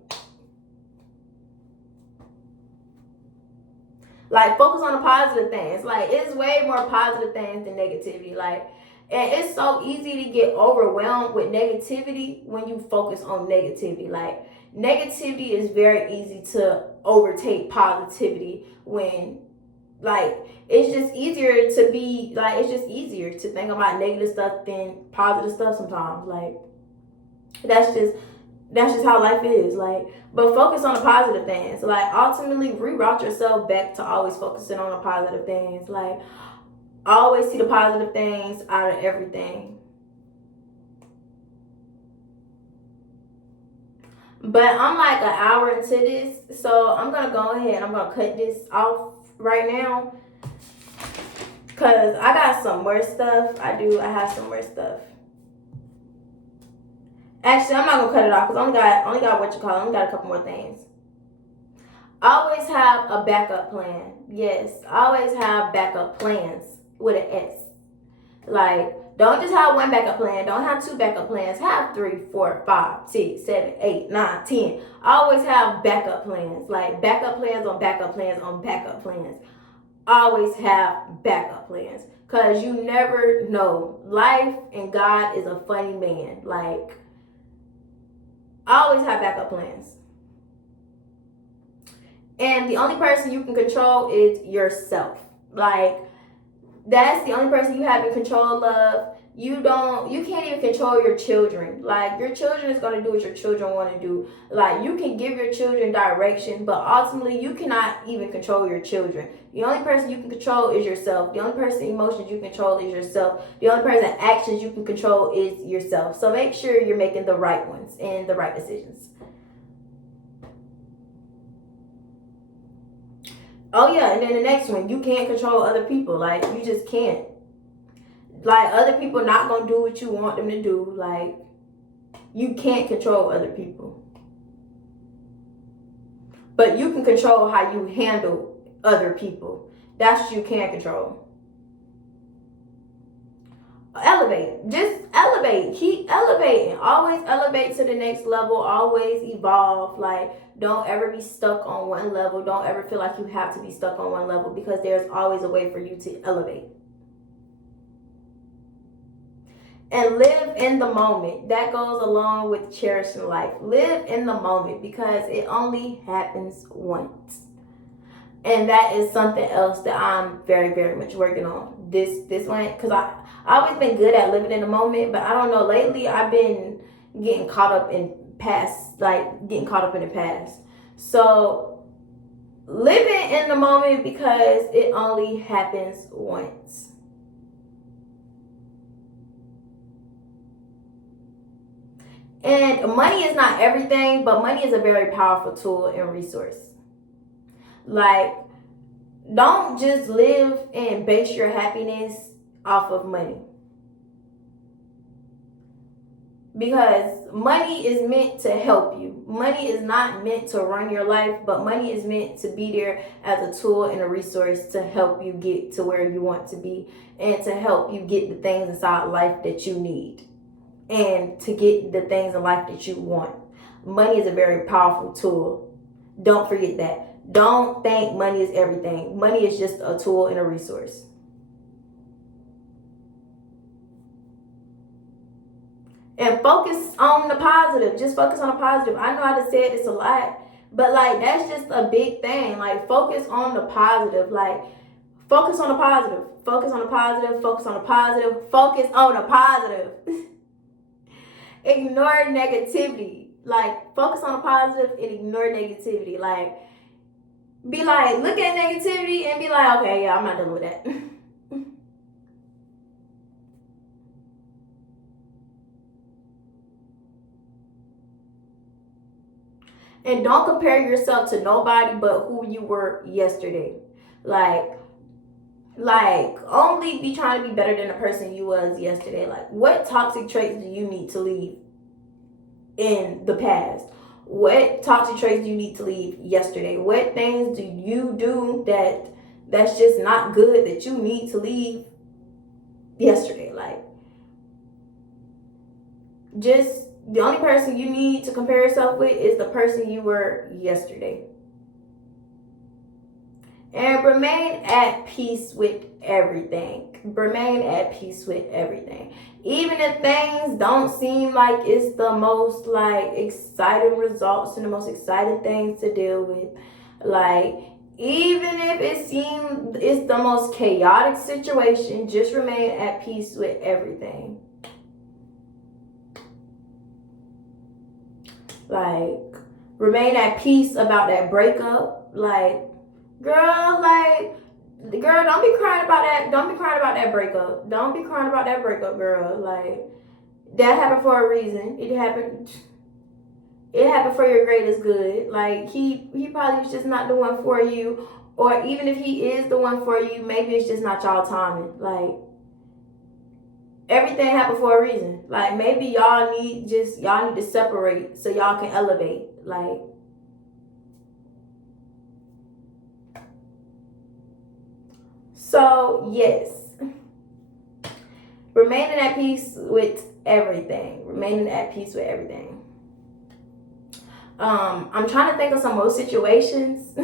Like, focus on the positive things. Like, it's way more positive things than negativity. Like, and it's so easy to get overwhelmed with negativity when you focus on negativity. Like, negativity is very easy to overtake positivity when, like, it's just easier to think about negative stuff than positive stuff sometimes. Like, that's just how life is. Like, but focus on the positive things. Like, ultimately reroute yourself back to always focusing on the positive things. Like, always see the positive things out of everything. But I'm like an hour into this, so I'm gonna go ahead and I'm gonna cut this off right now, cause I got some more stuff. I have some more stuff. Actually, I'm not gonna cut it off, cause I only got a couple more things. Always have a backup plan. Yes, always have backup plans with an S. Like, don't just have one backup plan. Don't have two backup plans. Have 3, 4, 5, 6, 7, 8, 9, 10. Always have backup plans. Like, backup plans on backup plans on backup plans. Always have backup plans. Because you never know. Life and God is a funny man. Like, always have backup plans. And the only person you can control is yourself. Like, that's the only person you have in control of. you can't even control your children. Like, your children is going to do what your children want to do. Like, you can give your children direction, but ultimately you cannot even control your children. The only person you can control is yourself. The only person emotions you control is yourself. The only person actions you can control is yourself. So make sure you're making the right ones and the right decisions. Oh yeah, and then the next one, you can't control other people. Like, you just can't. Like, other people not gonna do what you want them to do. Like, you can't control other people. But you can control how you handle other people. That's what you can control. Elevate. Just elevate. Keep elevating. Always elevate to the next level. Always evolve. Like, don't ever be stuck on one level. Don't ever feel like you have to be stuck on one level, because there's always a way for you to elevate. And live in the moment. That goes along with cherishing life. Live in the moment, because it only happens once. And that is something else that I'm very, very much working on. This one, because I've always been good at living in the moment, but I don't know, lately I've been getting caught up in the past. So living in the moment, because it only happens once. And money is not everything, but money is a very powerful tool and resource. Like, don't just live and base your happiness off of money. Because money is meant to help you. Money is not meant to run your life, but money is meant to be there as a tool and a resource to help you get to where you want to be, and to help you get the things inside life that you need, and to get the things in life that you want. Money is a very powerful tool. Don't forget that. Don't think money is everything. Money is just a tool and a resource. And focus on the positive. Just focus on the positive. I know I just said this a lot, but like, that's just a big thing. Like, focus on the positive. Like, focus on the positive. Focus on the positive. Focus on the positive. Focus on the positive. Ignore negativity. Like, focus on the positive and ignore negativity. Like, be like, look at negativity and be like, okay, yeah, I'm not dealing with that. And don't compare yourself to nobody but who you were yesterday. Like, only be trying to be better than the person you was yesterday. Like, what toxic traits do you need to leave in the past? What toxic traits do you need to leave yesterday? What things do you do that's just not good that you need to leave yesterday? Like, just the only person you need to compare yourself with is the person you were yesterday. And remain at peace with everything. Remain at peace with everything. Even if things don't seem like it's the most like exciting results and the most exciting things to deal with. Like, even if it seems it's the most chaotic situation, just remain at peace with everything. Like, remain at peace about that breakup. Like, girl, don't be crying about that. Don't be crying about that breakup. Don't be crying about that breakup, girl. Like, that happened for a reason. It happened for your greatest good. Like, he probably was just not the one for you. Or even if he is the one for you, maybe it's just not y'all timing. Like, everything happened for a reason. Like, maybe y'all need to separate so y'all can elevate. Like, so yes, remaining at peace with everything. Remaining at peace with everything. I'm trying to think of some more situations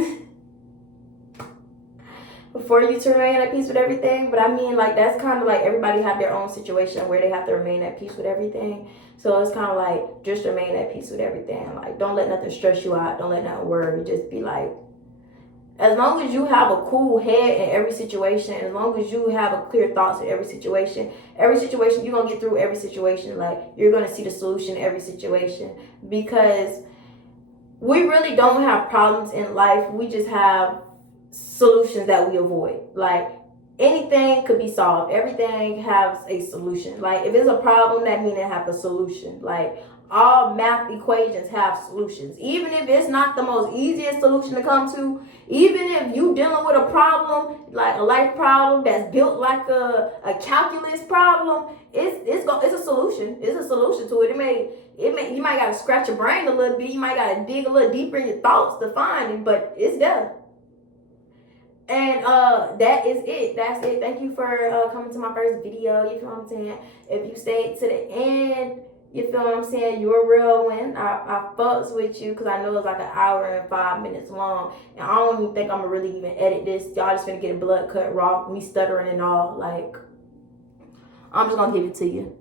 for you to remain at peace with everything. But I mean, like, that's kind of like everybody have their own situation where they have to remain at peace with everything. So it's kind of like, just remain at peace with everything. Like, don't let nothing stress you out. Don't let nothing worry. Just be like, As long as you have a cool head in every situation, as long as you have a clear thoughts in every situation, you're gonna get through every situation. Like, you're gonna see the solution in every situation, because we really don't have problems in life. We just have solutions that we avoid. Like, anything could be solved. Everything has a solution. Like, if it's a problem, that means it has a solution. Like, all math equations have solutions. Even if it's not the most easiest solution to come to, even if you dealing with a problem, like a life problem that's built like a calculus problem, it's a solution. It's a solution to it. You might gotta scratch your brain a little bit. You might gotta dig a little deeper in your thoughts to find it, but it's there. And that is it. That's it. Thank you for coming to my first video. You feel what I'm saying? If you stayed to the end, you feel what I'm saying? You're a real one. I fucks with you, because I know it's like an hour and 5 minutes long. And I don't even think I'm going to really even edit this. Y'all just finna get a blood cut raw, me stuttering and all. Like, I'm just going to give it to you.